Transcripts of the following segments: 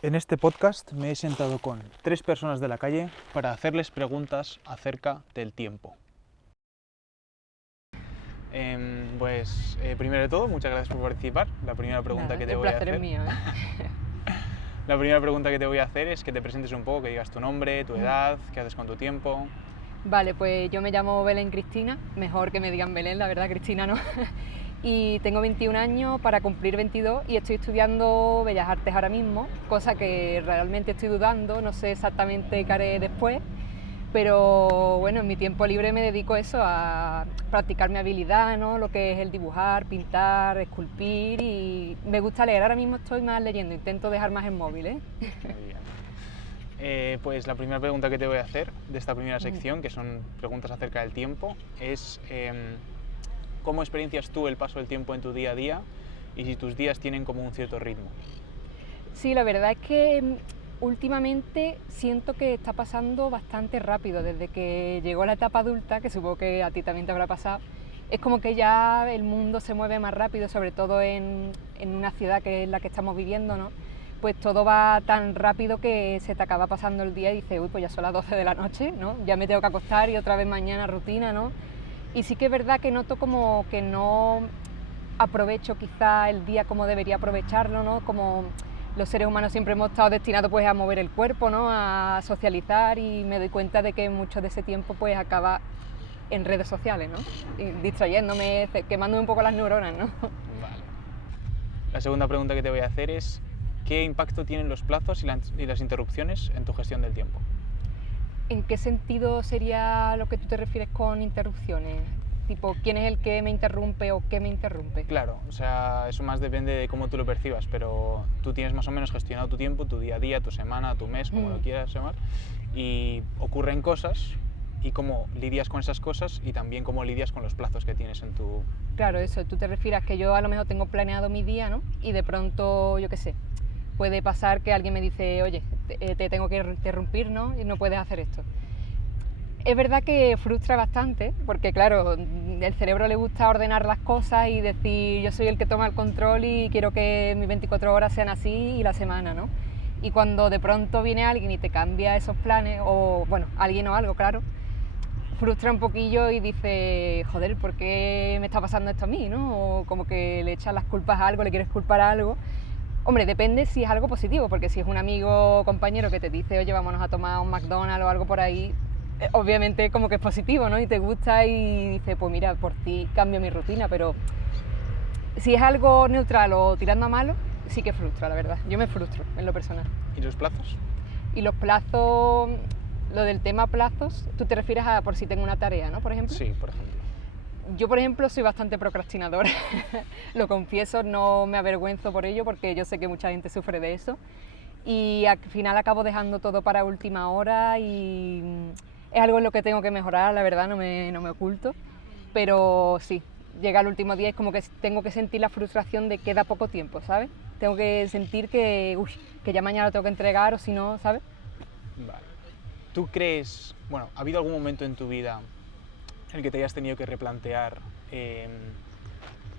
En este podcast me he sentado con 3 personas de la calle para hacerles preguntas acerca del tiempo. Primero de todo, muchas gracias por participar. La primera pregunta Nada, que te el voy a placer es hacer, mío, ¿eh? la primera pregunta que te voy a hacer es que te presentes un poco, que digas tu nombre, tu edad, qué haces con tu tiempo. Vale, pues yo me llamo Belén Cristina, mejor que me digan Belén, la verdad, Cristina no. Y tengo 21 años para cumplir 22 y estoy estudiando Bellas Artes ahora mismo, cosa que realmente estoy dudando, no sé exactamente qué haré después, pero bueno, en mi tiempo libre me dedico a eso, a practicar mi habilidad, ¿no? Lo que es el dibujar, pintar, esculpir y me gusta leer. Ahora mismo estoy más leyendo, intento dejar más el móvil, ¿eh? Muy bien. Pues la primera pregunta que te voy a hacer de esta primera sección, que son preguntas acerca del tiempo, es ¿cómo experiencias tú el paso del tiempo en tu día a día y si tus días tienen como un cierto ritmo? Sí, la verdad es que últimamente siento que está pasando bastante rápido. Desde que llegó la etapa adulta, que supongo que a ti también te habrá pasado, es como que ya el mundo se mueve más rápido, sobre todo en una ciudad que es la que estamos viviendo, ¿no? Pues todo va tan rápido que se te acaba pasando el día y dices, uy, pues ya son las 12 de la noche, ¿no? Ya me tengo que acostar y otra vez mañana rutina, ¿no? Y sí que es verdad que noto como que no aprovecho quizá el día como debería aprovecharlo, ¿no? Como los seres humanos siempre hemos estado destinados pues a mover el cuerpo, ¿no? A socializar y me doy cuenta de que mucho de ese tiempo pues acaba en redes sociales, ¿no? Y distrayéndome, quemándome un poco las neuronas, ¿no? Vale. La segunda pregunta que te voy a hacer es ¿qué impacto tienen los plazos y las interrupciones en tu gestión del tiempo? ¿En qué sentido sería lo que tú te refieres con interrupciones? Tipo, ¿quién es el que me interrumpe o qué me interrumpe? Claro, o sea, eso más depende de cómo tú lo percibas, pero tú tienes más o menos gestionado tu tiempo, tu día a día, tu semana, tu mes, como lo quieras llamar, y ocurren cosas y cómo lidias con esas cosas y también cómo lidias con los plazos que tienes en tu... Claro, eso, tú te refieres a que yo a lo mejor tengo planeado mi día, ¿no? Y de pronto, yo qué sé, puede pasar que alguien me dice, oye, te tengo que interrumpir, ¿no? Y no puedes hacer esto. Es verdad que frustra bastante, porque claro, el cerebro le gusta ordenar las cosas y decir, yo soy el que toma el control y quiero que mis 24 horas sean así y la semana, ¿no? Y cuando de pronto viene alguien y te cambia esos planes, o bueno, alguien o algo, claro, frustra un poquillo y dice, joder, ¿por qué me está pasando esto a mí? ¿No? O como que le echas las culpas a algo, le quieres culpar a algo. Hombre, depende si es algo positivo, porque si es un amigo o compañero que te dice, oye, vámonos a tomar un McDonald's o algo por ahí, obviamente como que es positivo, ¿no? Y te gusta y dices, pues mira, por ti cambio mi rutina, pero si es algo neutral o tirando a malo, sí que frustra, la verdad. Yo me frustro en lo personal. ¿Y los plazos? Y los plazos, lo del tema plazos, tú te refieres a por si tengo una tarea, ¿no? Por ejemplo. Sí, por ejemplo. Yo, por ejemplo, soy bastante procrastinadora, lo confieso, no me avergüenzo por ello porque yo sé que mucha gente sufre de eso y al final acabo dejando todo para última hora y es algo en lo que tengo que mejorar, la verdad, no me oculto, pero sí, llega el último día y es como que tengo que sentir la frustración de que queda poco tiempo, ¿sabes? Tengo que sentir que, uy, que ya mañana lo tengo que entregar o si no, ¿sabes? Vale. ¿Tú crees, bueno, ha habido algún momento en tu vida en el que te hayas tenido que replantear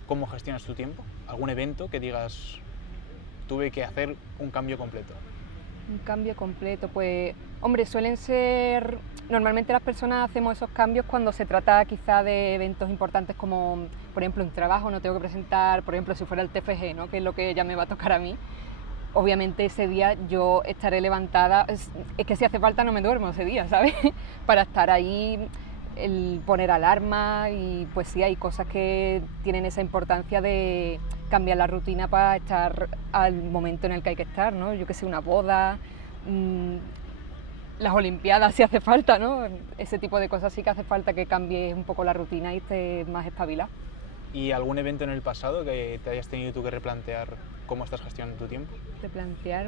cómo gestionas tu tiempo? ¿Algún evento que digas, tuve que hacer un cambio completo? Un cambio completo, pues, hombre, suelen ser, normalmente las personas hacemos esos cambios cuando se trata quizá de eventos importantes como, por ejemplo, un trabajo, no tengo que presentar, por ejemplo, si fuera el TFG, ¿no? Que es lo que ya me va a tocar a mí, obviamente ese día yo estaré levantada, es que si hace falta no me duermo ese día, ¿sabes? Para estar ahí, el poner alarma y pues sí, hay cosas que tienen esa importancia de cambiar la rutina para estar al momento en el que hay que estar, ¿no? Yo que sé, una boda, las olimpiadas si hace falta, ¿no? Ese tipo de cosas sí que hace falta que cambies un poco la rutina y estés más espabilado. ¿Y algún evento en el pasado que te hayas tenido tú que replantear cómo estás gestionando tu tiempo? Replantear.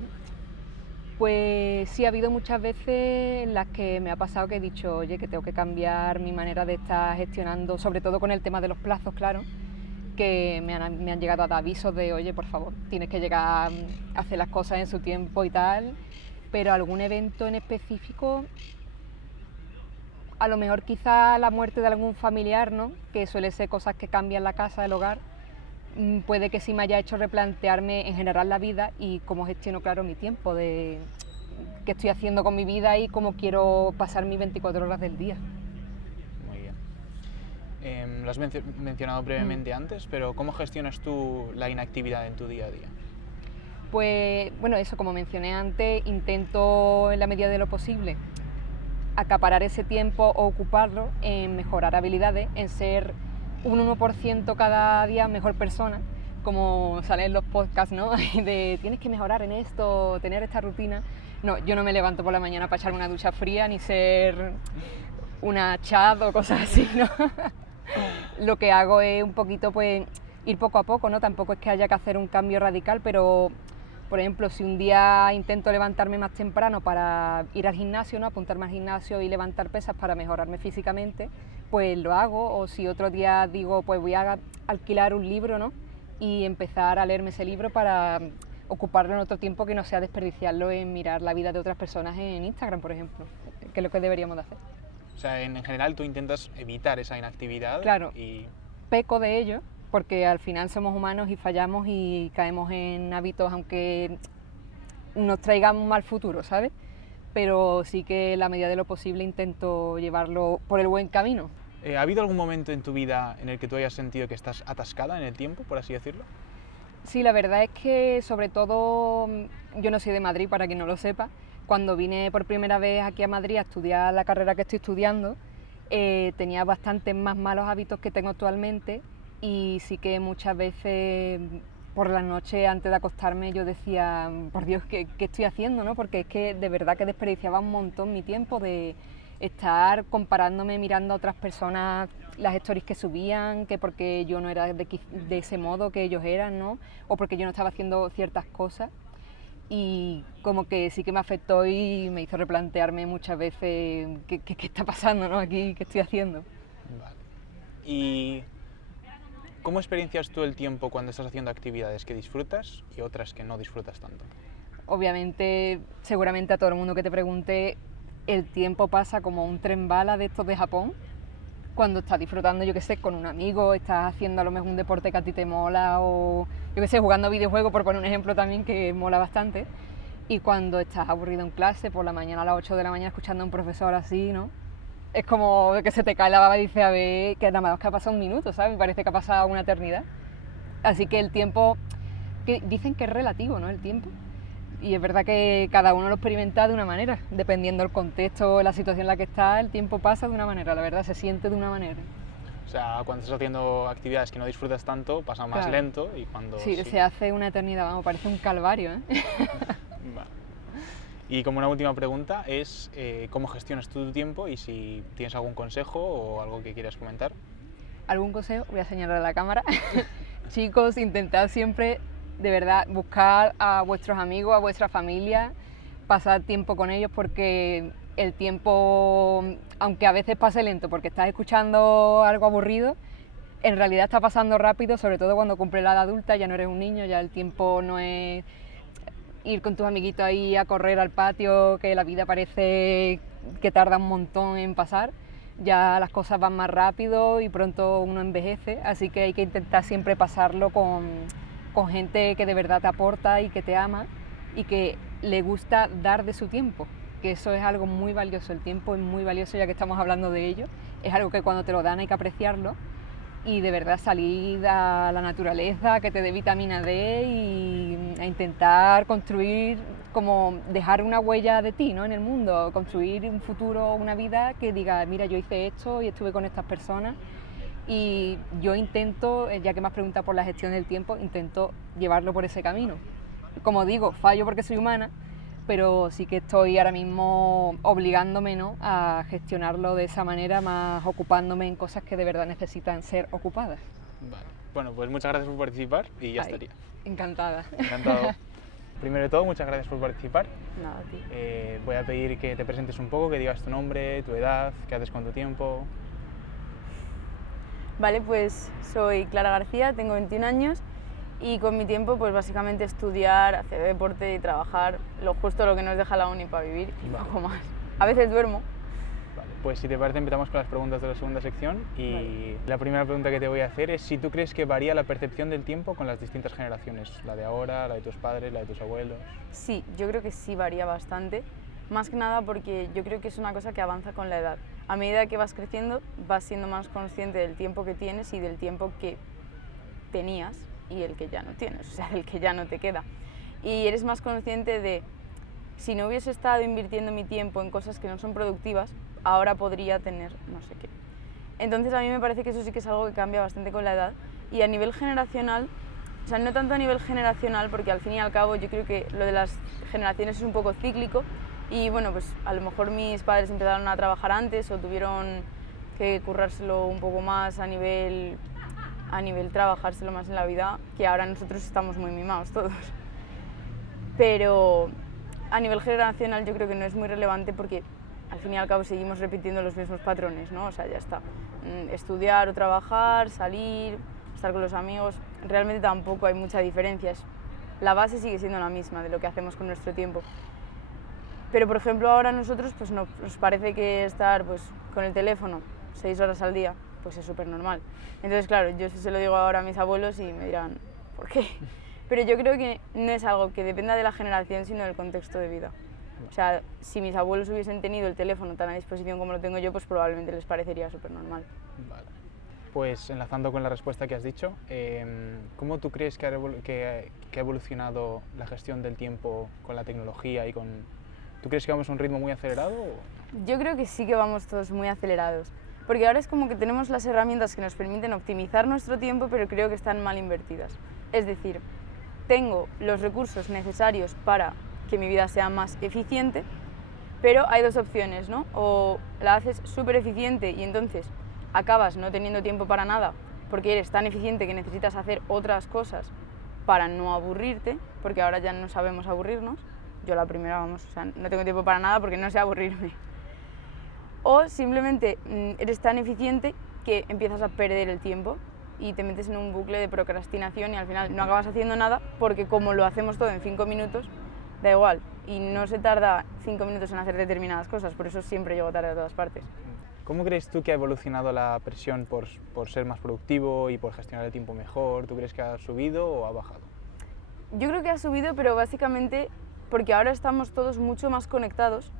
Pues sí, ha habido muchas veces en las que me ha pasado que he dicho, oye, que tengo que cambiar mi manera de estar gestionando, sobre todo con el tema de los plazos, claro, que me han llegado a dar avisos de, oye, por favor, tienes que llegar a hacer las cosas en su tiempo y tal, pero algún evento en específico, a lo mejor quizá la muerte de algún familiar, ¿no? Que suele ser cosas que cambian la casa, el hogar, puede que sí me haya hecho replantearme en general la vida y cómo gestiono, claro, mi tiempo, de qué estoy haciendo con mi vida y cómo quiero pasar mis 24 horas del día. Muy bien. Lo has mencionado brevemente antes, pero ¿cómo gestionas tú la inactividad en tu día a día? Pues bueno, eso, como mencioné antes, intento en la medida de lo posible acaparar ese tiempo o ocuparlo en mejorar habilidades, en ser un 1% cada día mejor persona, como sale en los podcasts, ¿no? De tienes que mejorar en esto, tener esta rutina. No, yo no me levanto por la mañana para echarme una ducha fría ni ser una chat o cosas así, ¿no? Lo que hago es un poquito, pues, ir poco a poco, ¿no? Tampoco es que haya que hacer un cambio radical, pero, por ejemplo, si un día intento levantarme más temprano para ir al gimnasio, ¿no? Apuntarme al gimnasio y levantar pesas para mejorarme físicamente, pues lo hago. O si otro día digo, pues voy a alquilar un libro, ¿no? Y empezar a leerme ese libro para ocuparlo en otro tiempo que no sea desperdiciarlo en mirar la vida de otras personas en Instagram, por ejemplo, que es lo que deberíamos de hacer. O sea, en general tú intentas evitar esa inactividad. Claro, y peco de ello, porque al final somos humanos y fallamos y caemos en hábitos aunque nos traigan un mal futuro, ¿sabes? Pero sí que en la medida de lo posible intento llevarlo por el buen camino. ¿Ha habido algún momento en tu vida en el que tú hayas sentido que estás atascada en el tiempo, por así decirlo? Sí, la verdad es que sobre todo, yo no soy de Madrid, para quien no lo sepa. Cuando vine por primera vez aquí a Madrid a estudiar la carrera que estoy estudiando, tenía bastantes más malos hábitos que tengo actualmente y sí que muchas veces por la noche antes de acostarme yo decía, por Dios, ¿qué estoy haciendo?, ¿no? Porque es que de verdad que desperdiciaba un montón mi tiempo de estar comparándome, mirando a otras personas las stories que subían, que porque yo no era de ese modo que ellos eran, ¿no? O porque yo no estaba haciendo ciertas cosas. Y como que sí que me afectó y me hizo replantearme muchas veces qué está pasando, ¿no? Aquí, qué estoy haciendo. Vale. ¿Y cómo experiencias tú el tiempo cuando estás haciendo actividades que disfrutas y otras que no disfrutas tanto? Obviamente, seguramente a todo el mundo que te pregunte, el tiempo pasa como un tren bala de estos de Japón, cuando estás disfrutando, yo qué sé, con un amigo, estás haciendo a lo mejor un deporte que a ti te mola o, yo qué sé, jugando videojuegos, por poner un ejemplo también que mola bastante, y cuando estás aburrido en clase, por la mañana a las 8 de la mañana escuchando a un profesor así, ¿no? Es como que se te cae la baba y dices, a ver, que nada más que ha pasado un minuto, ¿sabes? Me parece que ha pasado una eternidad. Así que el tiempo, que dicen que es relativo, ¿no? El tiempo. Y es verdad que cada uno lo experimenta de una manera, dependiendo del contexto, la situación en la que está, el tiempo pasa de una manera, la verdad, se siente de una manera. O sea, cuando estás haciendo actividades que no disfrutas tanto, pasa más Claro. lento y cuando... Sí, se hace una eternidad, vamos, parece un calvario, ¿eh? Vale. Y como una última pregunta es ¿cómo gestionas tú tu tiempo y si tienes algún consejo o algo que quieras comentar? ¿Algún consejo? Voy a señalar a la cámara. Chicos, intentad siempre, de verdad, buscar a vuestros amigos, a vuestra familia, pasar tiempo con ellos porque el tiempo, aunque a veces pase lento porque estás escuchando algo aburrido, en realidad está pasando rápido, sobre todo cuando cumples la edad adulta, ya no eres un niño, ya el tiempo no es ir con tus amiguitos ahí a correr al patio, que la vida parece que tarda un montón en pasar. Ya las cosas van más rápido y pronto uno envejece, así que hay que intentar siempre pasarlo con gente que de verdad te aporta y que te ama y que le gusta dar de su tiempo, que eso es algo muy valioso, el tiempo es muy valioso, ya que estamos hablando de ello, es algo que cuando te lo dan hay que apreciarlo y de verdad salir a la naturaleza, que te dé vitamina D y a intentar construir, como dejar una huella de ti, ¿no?, en el mundo, construir un futuro, una vida que diga, mira, yo hice esto y estuve con estas personas. Y yo intento, ya que me has preguntado por la gestión del tiempo, intento llevarlo por ese camino. Como digo, fallo porque soy humana, pero sí que estoy ahora mismo obligándome, ¿no?, a gestionarlo de esa manera, más ocupándome en cosas que de verdad necesitan ser ocupadas. Vale. Bueno, pues muchas gracias por participar y ya estaría. Encantada. Encantado. Primero de todo, muchas gracias por participar. Nada, tío. Voy a pedir que te presentes un poco, que digas tu nombre, tu edad, qué haces con tu tiempo. Vale, pues soy Clara García, tengo 21 años y con mi tiempo pues básicamente estudiar, hacer deporte y trabajar lo justo lo que nos deja la uni para vivir y Vale. poco más. A veces duermo, Vale, pues si te parece empezamos con las preguntas de la segunda sección y Vale. la primera pregunta que te voy a hacer es si tú crees que varía la percepción del tiempo con las distintas generaciones, la de ahora, la de tus padres, la de tus abuelos. Sí, yo creo que sí varía bastante, más que nada porque yo creo que es una cosa que avanza con la edad. A medida que vas creciendo, vas siendo más consciente del tiempo que tienes y del tiempo que tenías y el que ya no tienes, o sea, el que ya no te queda. Y eres más consciente de, si no hubiese estado invirtiendo mi tiempo en cosas que no son productivas, ahora podría tener no sé qué. Entonces a mí me parece que eso sí que es algo que cambia bastante con la edad. Y a nivel generacional, o sea, no tanto a nivel generacional, porque al fin y al cabo yo creo que lo de las generaciones es un poco cíclico y bueno, pues a lo mejor mis padres empezaron a trabajar antes o tuvieron que currárselo un poco más a nivel trabajárselo más en la vida, que ahora nosotros estamos muy mimados todos. Pero a nivel generacional yo creo que no es muy relevante porque al fin y al cabo seguimos repitiendo los mismos patrones, ¿no? O sea, ya está. Estudiar o trabajar, salir, estar con los amigos, realmente tampoco hay mucha diferencia. La base sigue siendo la misma de lo que hacemos con nuestro tiempo. Pero por ejemplo ahora a nosotros pues nos parece que estar pues, con el teléfono 6 horas al día pues es súper normal. Entonces claro, yo se lo digo ahora a mis abuelos y me dirán, ¿por qué? Pero yo creo que no es algo que dependa de la generación sino del contexto de vida. O sea, si mis abuelos hubiesen tenido el teléfono tan a disposición como lo tengo yo, pues probablemente les parecería súper normal. Vale. Pues enlazando con la respuesta que has dicho, ¿cómo tú crees que ha evolucionado la gestión del tiempo con la tecnología y con... ¿Tú crees que vamos a un ritmo muy acelerado? Yo creo que sí que vamos todos muy acelerados, porque ahora es como que tenemos las herramientas que nos permiten optimizar nuestro tiempo, pero creo que están mal invertidas. Es decir, tengo los recursos necesarios para que mi vida sea más eficiente, pero hay dos opciones, ¿no? O la haces súper eficiente y entonces acabas no teniendo tiempo para nada porque eres tan eficiente que necesitas hacer otras cosas para no aburrirte, porque ahora ya no sabemos aburrirnos. Yo la primera, vamos, o sea, no tengo tiempo para nada porque no sé aburrirme. O simplemente eres tan eficiente que empiezas a perder el tiempo y te metes en un bucle de procrastinación y al final no acabas haciendo nada porque como lo hacemos todo en 5 minutos, da igual, y no se tarda 5 minutos en hacer determinadas cosas, por eso siempre llego tarde a todas partes. ¿Cómo crees tú que ha evolucionado la presión por ser más productivo y por gestionar el tiempo mejor? ¿Tú crees que ha subido o ha bajado? Yo creo que ha subido, pero básicamente porque ahora estamos todos mucho más conectados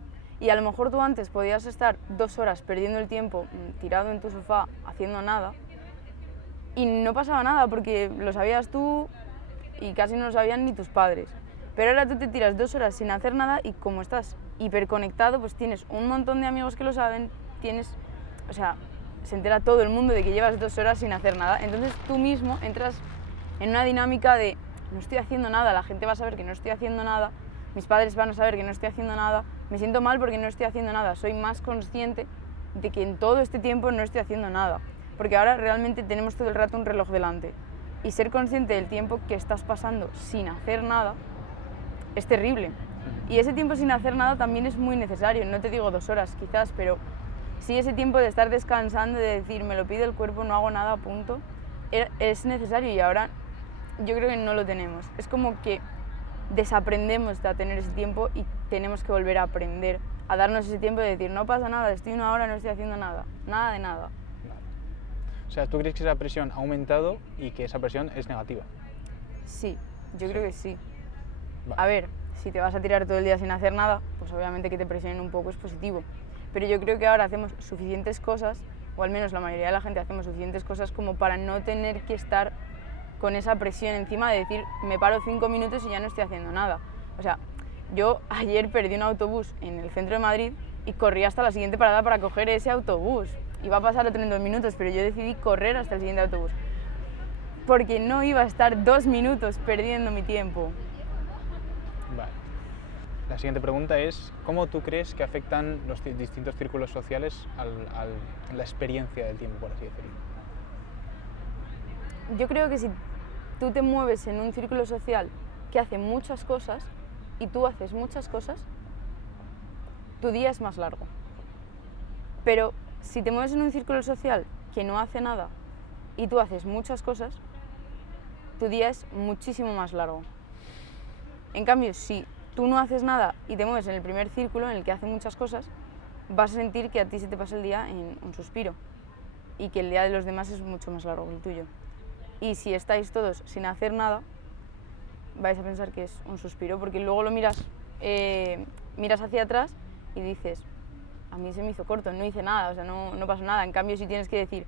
y a lo mejor tú antes podías estar 2 horas perdiendo el tiempo tirado en tu sofá haciendo nada y no pasaba nada porque lo sabías tú y casi no lo sabían ni tus padres. Pero ahora tú te tiras 2 horas sin hacer nada y como estás hiperconectado, pues tienes un montón de amigos que lo saben, o sea, se entera todo el mundo de que llevas 2 horas sin hacer nada, entonces tú mismo entras en una dinámica de no estoy haciendo nada, la gente va a saber que no estoy haciendo nada, mis padres van a saber que no estoy haciendo nada, me siento mal porque no estoy haciendo nada, soy más consciente de que en todo este tiempo no estoy haciendo nada, porque ahora realmente tenemos todo el rato un reloj delante y ser consciente del tiempo que estás pasando sin hacer nada es terrible. Y ese tiempo sin hacer nada también es muy necesario, no te digo 2 horas quizás, pero sí ese tiempo de estar descansando, de decir me lo pide el cuerpo, no hago nada, punto, es necesario y ahora yo creo que no lo tenemos. Es como que desaprendemos de tener ese tiempo y tenemos que volver a aprender a darnos ese tiempo de decir no pasa nada, estoy 1 hora, no estoy haciendo nada, nada de nada. Vale. O sea, ¿tú crees que esa presión ha aumentado y que esa presión es negativa? Sí, yo creo que sí. Vale. A ver, si te vas a tirar todo el día sin hacer nada, pues obviamente que te presionen un poco es positivo. Pero yo creo que ahora hacemos suficientes cosas, o al menos la mayoría de la gente hacemos suficientes cosas como para no tener que estar con esa presión encima de decir me paro 5 minutos y ya no estoy haciendo nada. O sea, yo ayer perdí un autobús en el centro de Madrid y corrí hasta la siguiente parada para coger ese autobús. Iba a pasar otro en 2 minutos, pero yo decidí correr hasta el siguiente autobús. Porque no iba a estar 2 minutos perdiendo mi tiempo. Vale. La siguiente pregunta es, ¿cómo tú crees que afectan los distintos círculos sociales a la experiencia del tiempo, por así decirlo? Yo creo que si tú te mueves en un círculo social que hace muchas cosas y tú haces muchas cosas, tu día es más largo. Pero si te mueves en un círculo social que no hace nada y tú haces muchas cosas, tu día es muchísimo más largo. En cambio, si tú no haces nada y te mueves en el primer círculo, en el que hace muchas cosas, vas a sentir que a ti se te pasa el día en un suspiro y que el día de los demás es mucho más largo que el tuyo. Y si estáis todos sin hacer nada, vais a pensar que es un suspiro, porque luego lo miras, miras hacia atrás y dices, a mí se me hizo corto, no hice nada, o sea, no pasó nada. En cambio, si tienes que decir,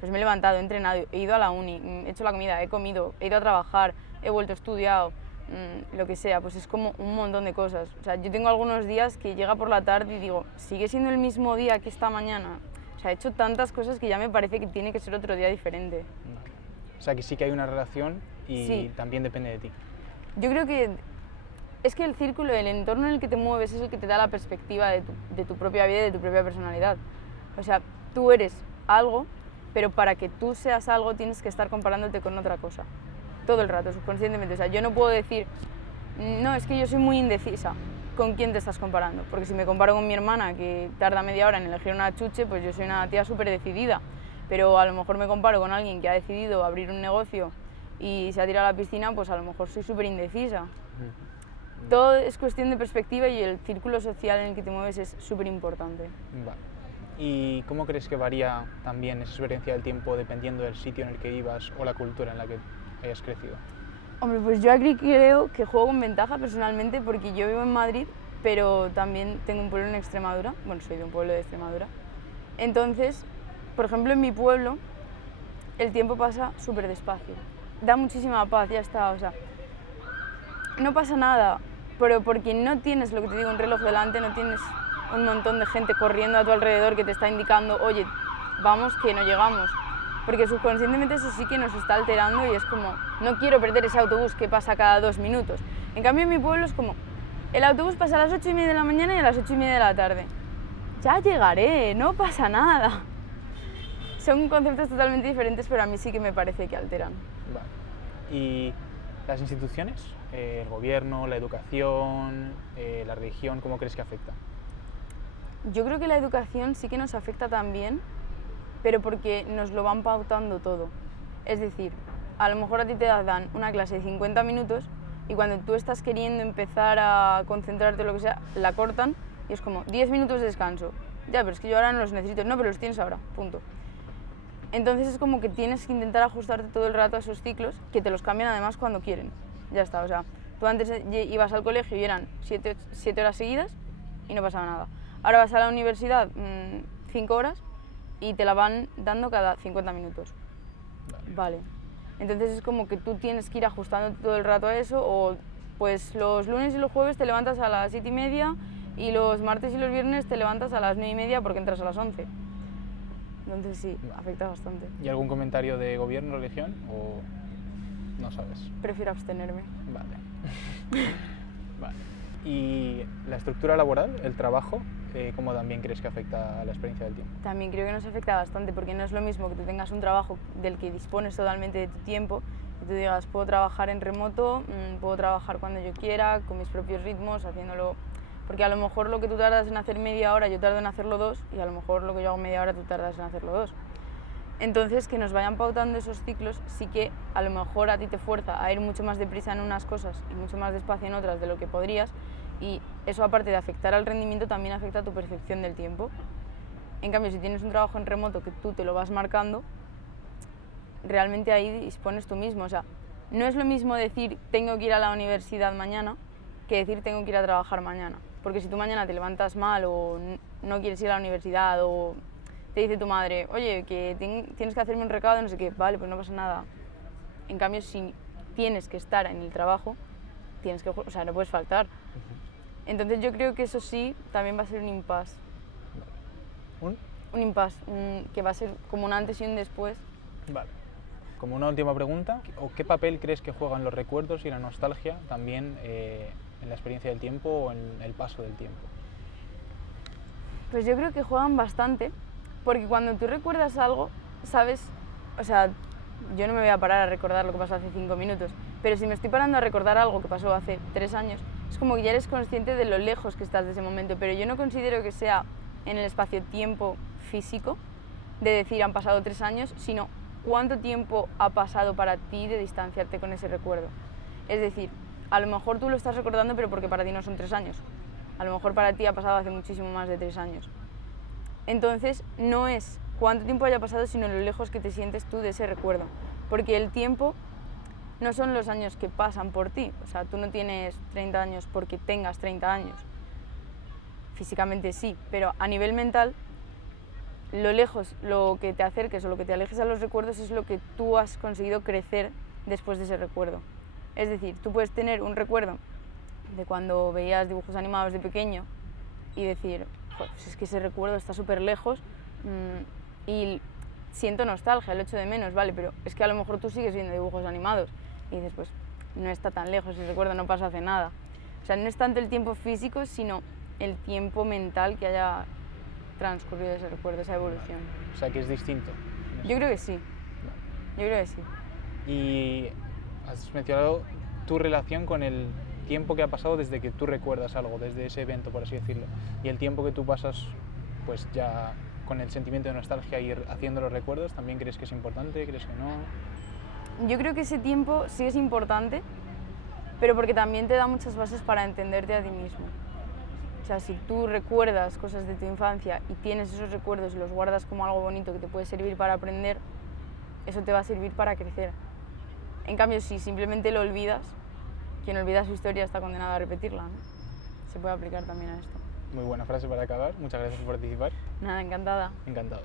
pues me he levantado, he entrenado, he ido a la uni, he hecho la comida, he comido, he ido a trabajar, he vuelto, he estudiado, lo que sea, pues es como un montón de cosas. O sea, yo tengo algunos días que llega por la tarde y digo, sigue siendo el mismo día que esta mañana. O sea, he hecho tantas cosas que ya me parece que tiene que ser otro día diferente. O sea, que sí que hay una relación y Sí. también depende de ti. Yo creo que es que el círculo, el entorno en el que te mueves es el que te da la perspectiva de tu propia vida y de tu propia personalidad. O sea, tú eres algo, pero para que tú seas algo tienes que estar comparándote con otra cosa. Todo el rato, subconscientemente. O sea, yo no puedo decir, no, es que yo soy muy indecisa. ¿Con quién te estás comparando? Porque si me comparo con mi hermana, que tarda media hora en elegir una chuche, pues yo soy una tía súper decidida. Pero a lo mejor me comparo con alguien que ha decidido abrir un negocio y se ha tirado a la piscina, pues a lo mejor soy súper indecisa. Todo es cuestión de perspectiva y el círculo social en el que te mueves es súper importante. Vale. ¿Y cómo crees que varía también esa experiencia del tiempo dependiendo del sitio en el que vivas o la cultura en la que hayas crecido? Hombre, pues yo aquí creo que juego con ventaja personalmente porque yo vivo en Madrid, pero también tengo un pueblo en Extremadura, bueno, soy de un pueblo de Extremadura. Entonces, por ejemplo, en mi pueblo el tiempo pasa súper despacio, da muchísima paz, ya está, o sea, no pasa nada, pero porque no tienes, lo que te digo, un reloj delante, no tienes un montón de gente corriendo a tu alrededor que te está indicando, oye, vamos que no llegamos. Porque subconscientemente eso sí que nos está alterando y es como, no quiero perder ese autobús que pasa cada 2 minutos. En cambio en mi pueblo es como, el autobús pasa a las 8:30 de la mañana y a las 8:30 de la tarde. Ya llegaré, no pasa nada. Son conceptos totalmente diferentes, pero a mí sí que me parece que alteran. Vale. ¿Y las instituciones? ¿El gobierno, la educación, la religión, cómo crees que afecta? Yo creo que la educación sí que nos afecta también, pero porque nos lo van pautando todo. Es decir, a lo mejor a ti te dan una clase de 50 minutos y cuando tú estás queriendo empezar a concentrarte o lo que sea, la cortan y es como 10 minutos de descanso. Ya, pero es que yo ahora no los necesito. No, pero los tienes ahora, punto. Entonces es como que tienes que intentar ajustarte todo el rato a esos ciclos, que te los cambian además cuando quieren. Ya está, o sea, tú antes ibas al colegio y eran 7 horas seguidas y no pasaba nada. Ahora vas a la universidad 5 horas y te la van dando cada 50 minutos. Vale. Entonces es como que tú tienes que ir ajustando todo el rato a eso, o pues los lunes y los jueves te levantas a las 7:30 y los martes y los viernes te levantas a las 9:30 porque entras a las 11. Entonces sí, afecta bastante. ¿Y algún comentario de gobierno, religión o no sabes? Prefiero abstenerme. Vale. Vale. ¿Y la estructura laboral, el trabajo, cómo también crees que afecta a la experiencia del tiempo? También creo que nos afecta bastante porque no es lo mismo que tú tengas un trabajo del que dispones totalmente de tu tiempo y tú digas, puedo trabajar en remoto, puedo trabajar cuando yo quiera, con mis propios ritmos, haciéndolo... Porque a lo mejor lo que tú tardas en hacer media hora, yo tardo en hacerlo 2, y a lo mejor lo que yo hago media hora, tú tardas en hacerlo 2. Entonces, que nos vayan pautando esos ciclos sí que a lo mejor a ti te fuerza a ir mucho más deprisa en unas cosas y mucho más despacio en otras de lo que podrías, y eso, aparte de afectar al rendimiento, también afecta a tu percepción del tiempo. En cambio, si tienes un trabajo en remoto que tú te lo vas marcando, realmente ahí dispones tú mismo. O sea, no es lo mismo decir tengo que ir a la universidad mañana que decir tengo que ir a trabajar mañana. Porque si tú mañana te levantas mal o no quieres ir a la universidad o te dice tu madre, oye, que tienes que hacerme un recado, no sé qué, vale, pues no pasa nada. En cambio, si tienes que estar en el trabajo, tienes que, o sea, no puedes faltar. Entonces yo creo que eso sí también va a ser un impasse. Un impasse, que va a ser como un antes y un después. Vale. Como una última pregunta, ¿qué papel crees que juegan los recuerdos y la nostalgia también en la experiencia del tiempo o en el paso del tiempo? Pues yo creo que juegan bastante, porque cuando tú recuerdas algo, sabes, o sea, yo no me voy a parar a recordar lo que pasó hace 5 minutos, pero si me estoy parando a recordar algo que pasó hace 3 años, es como que ya eres consciente de lo lejos que estás de ese momento, pero yo no considero que sea en el espacio-tiempo físico, de decir han pasado 3 años, sino cuánto tiempo ha pasado para ti de distanciarte con ese recuerdo. Es decir, a lo mejor tú lo estás recordando, pero porque para ti no son 3 años. A lo mejor para ti ha pasado hace muchísimo más de 3 años. Entonces no es cuánto tiempo haya pasado, sino lo lejos que te sientes tú de ese recuerdo. Porque el tiempo no son los años que pasan por ti. O sea, tú no tienes 30 años porque tengas 30 años. Físicamente sí, pero a nivel mental, lo lejos, lo que te acerques o lo que te alejes a los recuerdos es lo que tú has conseguido crecer después de ese recuerdo. Es decir, tú puedes tener un recuerdo de cuando veías dibujos animados de pequeño y decir, pues es que ese recuerdo está súper lejos y siento nostalgia, lo echo de menos, vale, pero es que a lo mejor tú sigues viendo dibujos animados y dices, pues no está tan lejos, el recuerdo no pasó hace nada. O sea, no es tanto el tiempo físico, sino el tiempo mental que haya transcurrido ese recuerdo, esa evolución. O sea, que es distinto. Yo creo que sí, yo creo que sí. Y has mencionado tu relación con el tiempo que ha pasado desde que tú recuerdas algo, desde ese evento, por así decirlo, y el tiempo que tú pasas, pues ya con el sentimiento de nostalgia y haciendo los recuerdos, ¿también crees que es importante? ¿Crees que no? Yo creo que ese tiempo sí es importante, pero porque también te da muchas bases para entenderte a ti mismo. O sea, si tú recuerdas cosas de tu infancia y tienes esos recuerdos y los guardas como algo bonito que te puede servir para aprender, eso te va a servir para crecer. En cambio, si simplemente lo olvidas, quien olvida su historia está condenado a repetirla, ¿no? Se puede aplicar también a esto. Muy buena frase para acabar. Muchas gracias por participar. Nada, encantada. Encantado.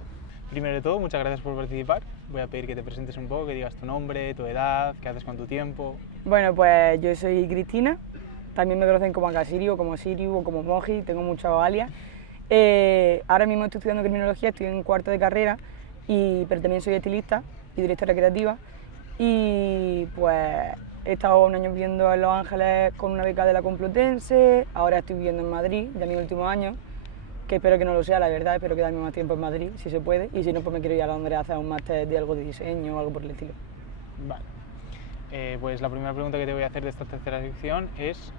Primero de todo, muchas gracias por participar. Voy a pedir que te presentes un poco, que digas tu nombre, tu edad, qué haces con tu tiempo. Bueno, pues yo soy Cristina, también me conocen como Akasirio, como Siriu o como Moji, tengo muchos alias. Ahora mismo estoy estudiando criminología, estoy en cuarto de carrera, pero también soy estilista y directora creativa. Y pues he estado un año viviendo en Los Ángeles con una beca de la Complutense, ahora estoy viviendo en Madrid, ya mi último año, que espero que no lo sea, la verdad, espero quedarme más tiempo en Madrid, si se puede, y si no, pues me quiero ir a Londres a hacer un máster de algo de diseño o algo por el estilo. Vale. Pues la primera pregunta que te voy a hacer de esta tercera sección es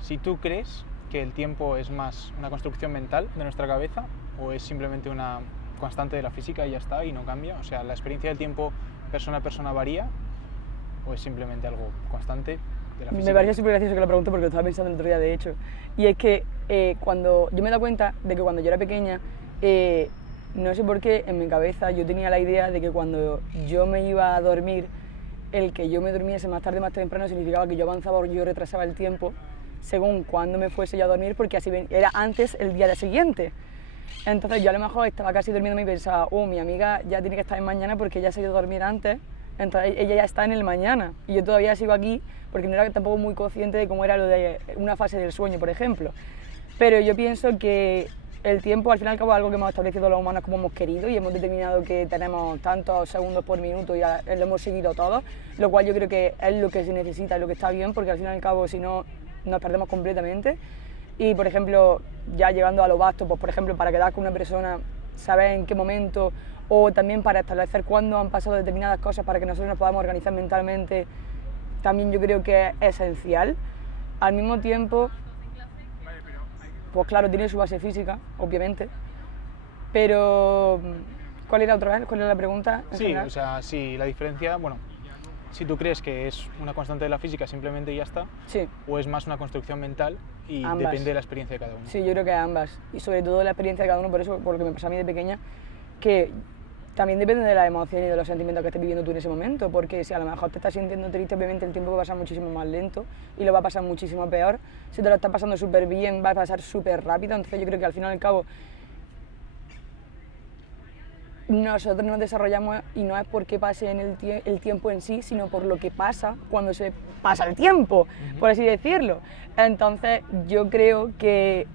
si tú crees que el tiempo es más una construcción mental de nuestra cabeza o es simplemente una constante de la física y ya está y no cambia. O sea, la experiencia del tiempo persona a persona varía o es simplemente algo constante de la física. Me parecía súper gracioso que lo pregunto porque lo estaba pensando el otro día, de hecho. Y es que cuando yo me he dado cuenta de que cuando yo era pequeña, no sé por qué en mi cabeza yo tenía la idea de que cuando yo me iba a dormir, el que yo me durmiese más tarde más temprano significaba que yo avanzaba o yo retrasaba el tiempo según cuando me fuese yo a dormir, porque así era antes el día siguiente. Entonces yo a lo mejor estaba casi durmiéndome y pensaba, mi amiga ya tiene que estar en mañana porque ella se ha ido a dormir antes, entonces ella ya está en el mañana y yo todavía sigo aquí porque no era tampoco muy consciente de cómo era lo de una fase del sueño, por ejemplo. Pero yo pienso que el tiempo al fin y al cabo es algo que hemos establecido los humanos como hemos querido y hemos determinado que tenemos tantos segundos por minuto y lo hemos seguido todos, lo cual yo creo que es lo que se necesita, es lo que está bien, porque al fin y al cabo si no nos perdemos completamente. Y por ejemplo, ya llegando a lo vasto, pues por ejemplo para quedar con una persona, saber en qué momento, o también para establecer cuándo han pasado determinadas cosas para que nosotros nos podamos organizar mentalmente, también yo creo que es esencial. Al mismo tiempo, pues claro, tiene su base física, obviamente, pero ¿cuál era otra vez? ¿Cuál era la pregunta? Sí, o sea, sí, la diferencia, bueno, si tú crees que es una constante de la física simplemente y ya está, sí, o es más una construcción mental y ambas. depende de la experiencia de cada uno. Sí, yo creo que ambas, y sobre todo la experiencia de cada uno, por eso, por lo que me pasó a mí de pequeña, que también depende de la emoción y de los sentimientos que estés viviendo tú en ese momento, porque si a lo mejor te estás sintiendo triste, obviamente el tiempo va a pasar muchísimo más lento y lo va a pasar muchísimo peor. Si te lo estás pasando súper bien, va a pasar súper rápido, entonces yo creo que al fin y al cabo nosotros nos desarrollamos y no es porque pase en el tiempo en sí, sino por lo que pasa cuando se pasa el tiempo, por así decirlo. Entonces yo creo que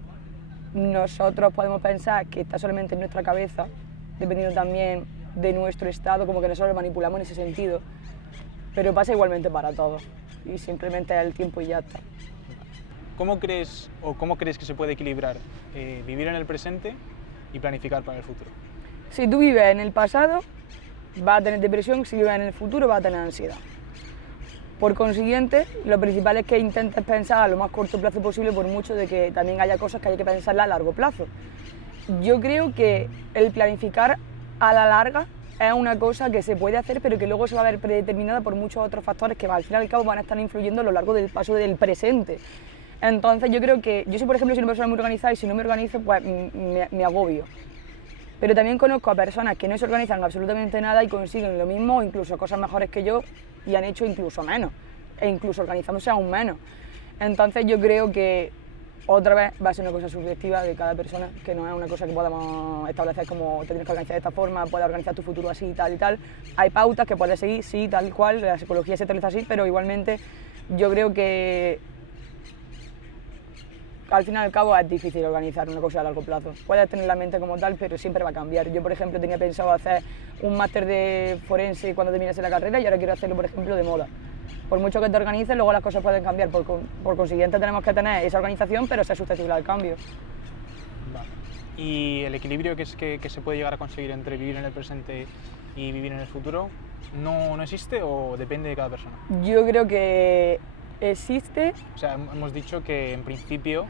nosotros podemos pensar que está solamente en nuestra cabeza, dependiendo también de nuestro estado, como que nosotros lo manipulamos en ese sentido, pero pasa igualmente para todos y simplemente es el tiempo y ya está. ¿Cómo crees que se puede equilibrar vivir en el presente y planificar para el futuro? Si tú vives en el pasado, vas a tener depresión, si vives en el futuro, vas a tener ansiedad. Por consiguiente, lo principal es que intentes pensar a lo más corto plazo posible, por mucho de que también haya cosas que hay que pensarlas a largo plazo. Yo creo que el planificar a la larga es una cosa que se puede hacer, pero que luego se va a ver predeterminada por muchos otros factores que al fin y al cabo van a estar influyendo a lo largo del paso del presente. Entonces yo creo que, yo soy por ejemplo soy una persona muy organizada y si no me organizo pues me agobio. Pero también conozco a personas que no se organizan absolutamente nada y consiguen lo mismo o incluso cosas mejores que yo y han hecho incluso menos, e incluso organizándose aún menos. Entonces yo creo que otra vez va a ser una cosa subjetiva de cada persona, que no es una cosa que podamos establecer como te tienes que organizar de esta forma, puedes organizar tu futuro así, tal y tal. Hay pautas que puedes seguir, sí, tal y cual, la psicología se realiza así, pero igualmente yo creo que al fin y al cabo es difícil organizar una cosa a largo plazo. Puedes tener la mente como tal, pero siempre va a cambiar. Yo, por ejemplo, tenía pensado hacer un máster de forense cuando terminase la carrera y ahora quiero hacerlo, por ejemplo, de moda. Por mucho que te organices, luego las cosas pueden cambiar. Por consiguiente, tenemos que tener esa organización, pero ser susceptible al cambio. Vale. ¿Y el equilibrio que se puede llegar a conseguir entre vivir en el presente y vivir en el futuro no existe o depende de cada persona? Yo creo que existe. O sea, hemos dicho que en principio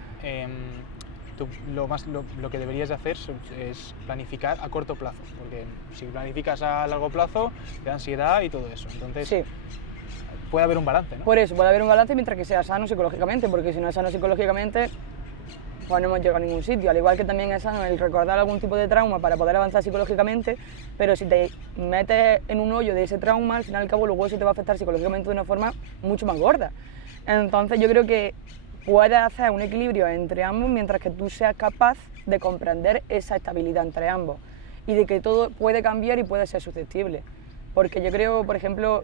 lo que deberías de hacer es planificar a corto plazo, porque si planificas a largo plazo te da ansiedad y todo eso. Entonces, Sí. puede haber un balance, ¿no? Por eso, puede haber un balance mientras que sea sano psicológicamente, porque si no es sano psicológicamente, pues no hemos llegado a ningún sitio. Al igual que también es sano el recordar algún tipo de trauma para poder avanzar psicológicamente, pero si te metes en un hoyo de ese trauma, al final y al cabo luego eso te va a afectar psicológicamente de una forma mucho más gorda. Entonces yo creo que puedes hacer un equilibrio entre ambos mientras que tú seas capaz de comprender esa estabilidad entre ambos y de que todo puede cambiar y puede ser susceptible. Porque yo creo, por ejemplo,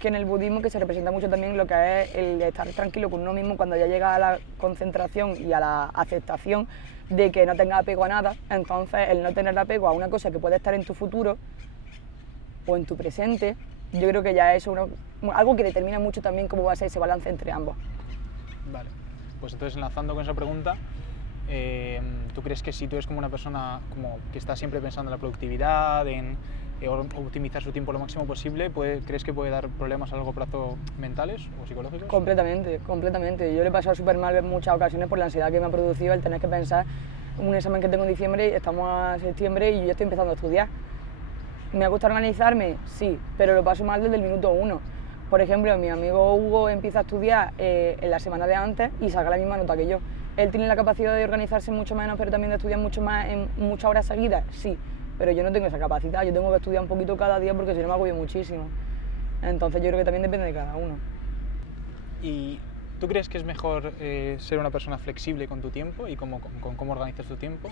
que en el budismo que se representa mucho también lo que es el de estar tranquilo con uno mismo cuando ya llega a la concentración y a la aceptación de que no tenga apego a nada. Entonces el no tener apego a una cosa que puede estar en tu futuro o en tu presente, yo creo que ya es algo que determina mucho también cómo va a ser ese balance entre ambos. Vale, pues entonces enlazando con esa pregunta, ¿tú crees que si tú eres como una persona como que está siempre pensando en la productividad, en optimizar su tiempo lo máximo posible, crees que puede dar problemas a largo plazo mentales o psicológicos? Completamente, completamente. Yo le he pasado súper mal en muchas ocasiones por la ansiedad que me ha producido el tener que pensar un examen que tengo en diciembre, estamos a septiembre y yo estoy empezando a estudiar. ¿Me gusta organizarme? Sí, pero lo paso mal desde el minuto 1. Por ejemplo, mi amigo Hugo empieza a estudiar en la semana de antes y saca la misma nota que yo. Él tiene la capacidad de organizarse mucho menos, pero también de estudiar mucho más en muchas horas seguidas, sí. Pero yo no tengo esa capacidad, yo tengo que estudiar un poquito cada día porque si no me agobio muchísimo. Entonces yo creo que también depende de cada uno. ¿Y tú crees que es mejor ser una persona flexible con tu tiempo y con cómo organizas tu tiempo?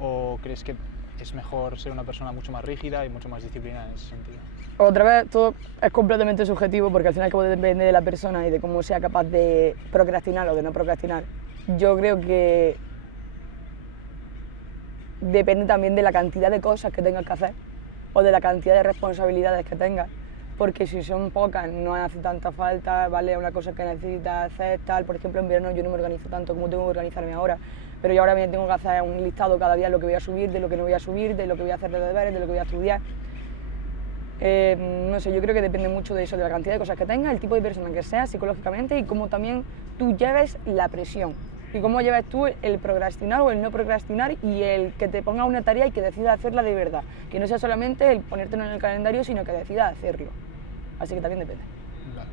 ¿O crees que es mejor ser una persona mucho más rígida y mucho más disciplinada en ese sentido? Otra vez, todo es completamente subjetivo porque al final depende de la persona y de cómo sea capaz de procrastinar o de no procrastinar. Yo creo que depende también de la cantidad de cosas que tengas que hacer o de la cantidad de responsabilidades que tengas, porque si son pocas no hace tanta falta, ¿vale? Una cosa que necesitas hacer, tal, por ejemplo en verano yo no me organizo tanto como tengo que organizarme ahora, pero yo ahora me tengo que hacer un listado cada día de lo que voy a subir, de lo que no voy a subir, de lo que voy a hacer de deberes, de lo que voy a estudiar. No sé, yo creo que depende mucho de eso, de la cantidad de cosas que tengas, el tipo de persona que seas psicológicamente y cómo también tú lleves la presión. Y cómo llevas tú el procrastinar o el no procrastinar y el que te ponga una tarea y que decidas hacerla de verdad. Que no sea solamente el ponértelo en el calendario, sino que decidas hacerlo. Así que también depende. Vale.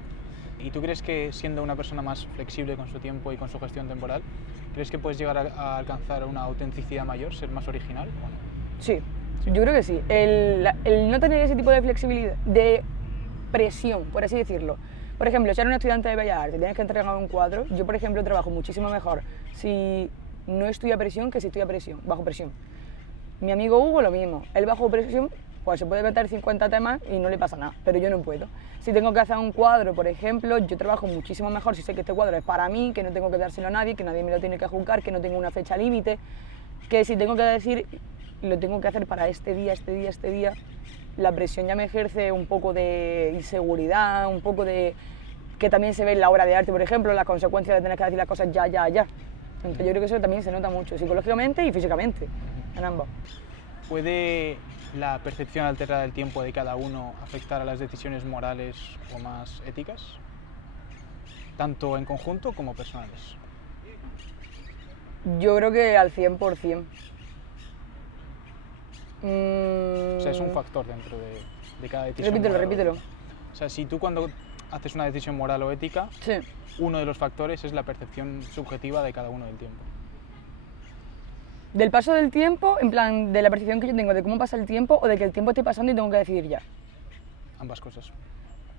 ¿Y tú crees que siendo una persona más flexible con su tiempo y con su gestión temporal, crees que puedes llegar a alcanzar una autenticidad mayor, ser más original o no? Sí, yo creo que sí. El no tener ese tipo de flexibilidad, de presión, por así decirlo. Por ejemplo, si eres un estudiante de Bellas Artes y tienes que entregar un cuadro, yo, por ejemplo, trabajo muchísimo mejor si no estoy a presión que si estoy bajo presión. Mi amigo Hugo lo mismo, él bajo presión pues se puede meter 50 temas y no le pasa nada, pero yo no puedo. Si tengo que hacer un cuadro, por ejemplo, yo trabajo muchísimo mejor si sé que este cuadro es para mí, que no tengo que dárselo a nadie, que nadie me lo tiene que juzgar, que no tengo una fecha límite, que si tengo que decir, lo tengo que hacer para este día, la presión ya me ejerce un poco de inseguridad, un poco de que también se ve en la obra de arte, por ejemplo, las consecuencias de tener que decir las cosas ya. Entonces yo creo que eso también se nota mucho, psicológicamente y físicamente, en ambos. ¿Puede la percepción alterada del tiempo de cada uno afectar a las decisiones morales o más éticas? Tanto en conjunto como personales. Yo creo que al 100%. O sea, es un factor dentro de cada decisión. Repítelo. O sea, si tú cuando haces una decisión moral o ética, Sí. uno de los factores es la percepción subjetiva de cada uno del tiempo. Del paso del tiempo, en plan, de la percepción que yo tengo de cómo pasa el tiempo o de que el tiempo esté pasando y tengo que decidir ya. Ambas cosas.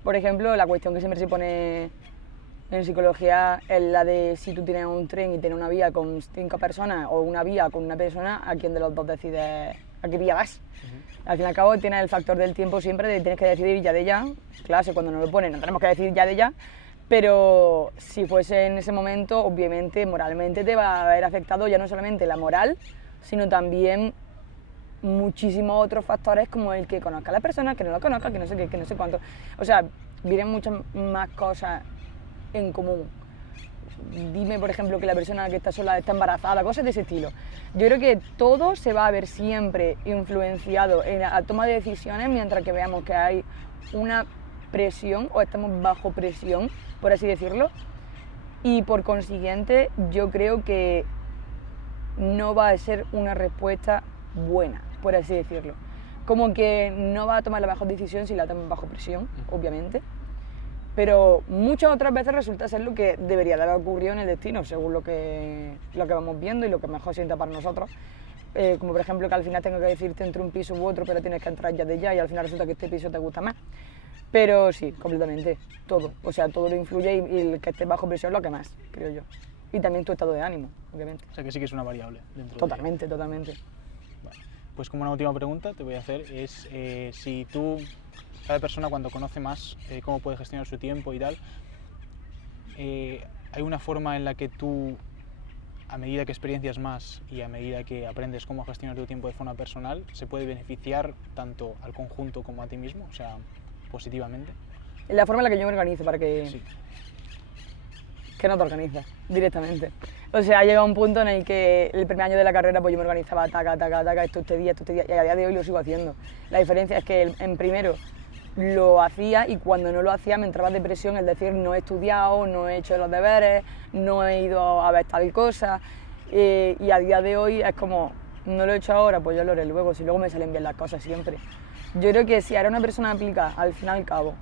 Por ejemplo, la cuestión que siempre se pone en psicología es la de si tú tienes un tren y tienes una vía con 5 personas o una vía con una persona, ¿a quién de los dos decides a qué vía vas? Al fin y al cabo tienes el factor del tiempo siempre de tienes que decidir ya de ya. Claro, cuando nos lo ponen no tenemos que decidir ya de ya, pero si fuese en ese momento, obviamente, moralmente te va a haber afectado ya no solamente la moral, sino también muchísimos otros factores como el que conozca a la persona, que no lo conozca, que no sé qué, que no sé cuánto. O sea, vienen muchas más cosas en común. Dime, por ejemplo, que la persona que está sola está embarazada, cosas de ese estilo. Yo creo que todo se va a ver siempre influenciado en la toma de decisiones mientras que veamos que hay una presión o estamos bajo presión, por así decirlo, y por consiguiente yo creo que no va a ser una respuesta buena, por así decirlo. Como que no va a tomar la mejor decisión si la toma bajo presión, obviamente, pero muchas otras veces resulta ser lo que debería de haber ocurrido en el destino, según lo que vamos viendo y lo que mejor sienta para nosotros. Como por ejemplo que al final tengo que decirte entre un piso u otro, pero tienes que entrar ya de ya y al final resulta que este piso te gusta más. Pero sí, completamente, todo. O sea, todo lo influye y el que esté bajo presión lo que más, creo yo. Y también tu estado de ánimo, obviamente. O sea que sí que es una variable dentro Totalmente, totalmente. Vale. Pues como una última pregunta te voy a hacer es si tú, cada persona cuando conoce más cómo puede gestionar su tiempo y tal, ¿hay una forma en la que tú, a medida que experiencias más y a medida que aprendes cómo gestionar tu tiempo de forma personal, se puede beneficiar tanto al conjunto como a ti mismo? O sea, positivamente. La forma en la que yo me organizo para que... Sí. Que no te organizas directamente. O sea, llega un punto en el que el primer año de la carrera pues yo me organizaba taca, taca, taca, este día, y a día de hoy lo sigo haciendo. La diferencia es que en primero lo hacía y cuando no lo hacía me entraba depresión, es decir, no he estudiado, no he hecho los deberes, no he ido a ver tal cosa, y a día de hoy es como, no lo he hecho ahora, pues yo lo haré luego, si luego me salen bien las cosas siempre. Yo creo que si ahora una persona aplica al fin y al cabo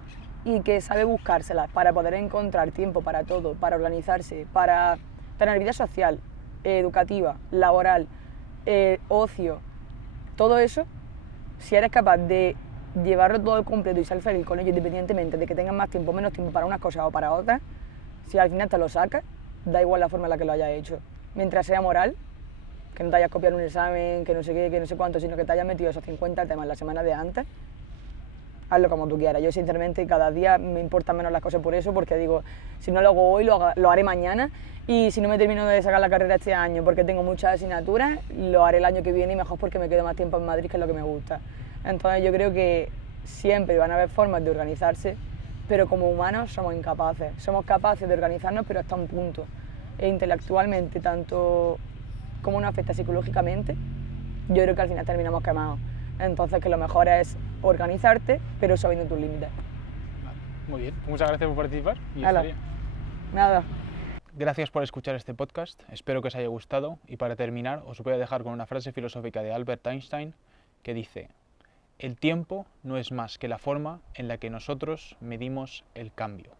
y que sabe buscárselas para poder encontrar tiempo para todo, para organizarse, para tener vida social, educativa, laboral, ocio, todo eso, si eres capaz de llevarlo todo al completo y ser feliz con ello, independientemente de que tengas más tiempo o menos tiempo para unas cosas o para otras, si al final te lo sacas, da igual la forma en la que lo hayas hecho. Mientras sea moral, que no te hayas copiado un examen, que no sé qué, que no sé cuánto, sino que te hayas metido esos 50 temas la semana de antes, hazlo como tú quieras. Yo sinceramente cada día me importan menos las cosas por eso, porque digo, si no lo hago hoy, lo haré mañana, y si no me termino de sacar la carrera este año porque tengo muchas asignaturas, lo haré el año que viene y mejor porque me quedo más tiempo en Madrid, que es lo que me gusta. Entonces yo creo que siempre van a haber formas de organizarse, pero como humanos somos incapaces. Somos capaces de organizarnos, pero hasta un punto. E intelectualmente, tanto como nos afecta psicológicamente, yo creo que al final terminamos quemados. Entonces que lo mejor es organizarte, pero sabiendo tus límites. Vale. Muy bien, muchas gracias por participar y Hala. estaría. Nada. Gracias por escuchar este podcast, espero que os haya gustado y para terminar os voy a dejar con una frase filosófica de Albert Einstein que dice: el tiempo no es más que la forma en la que nosotros medimos el cambio.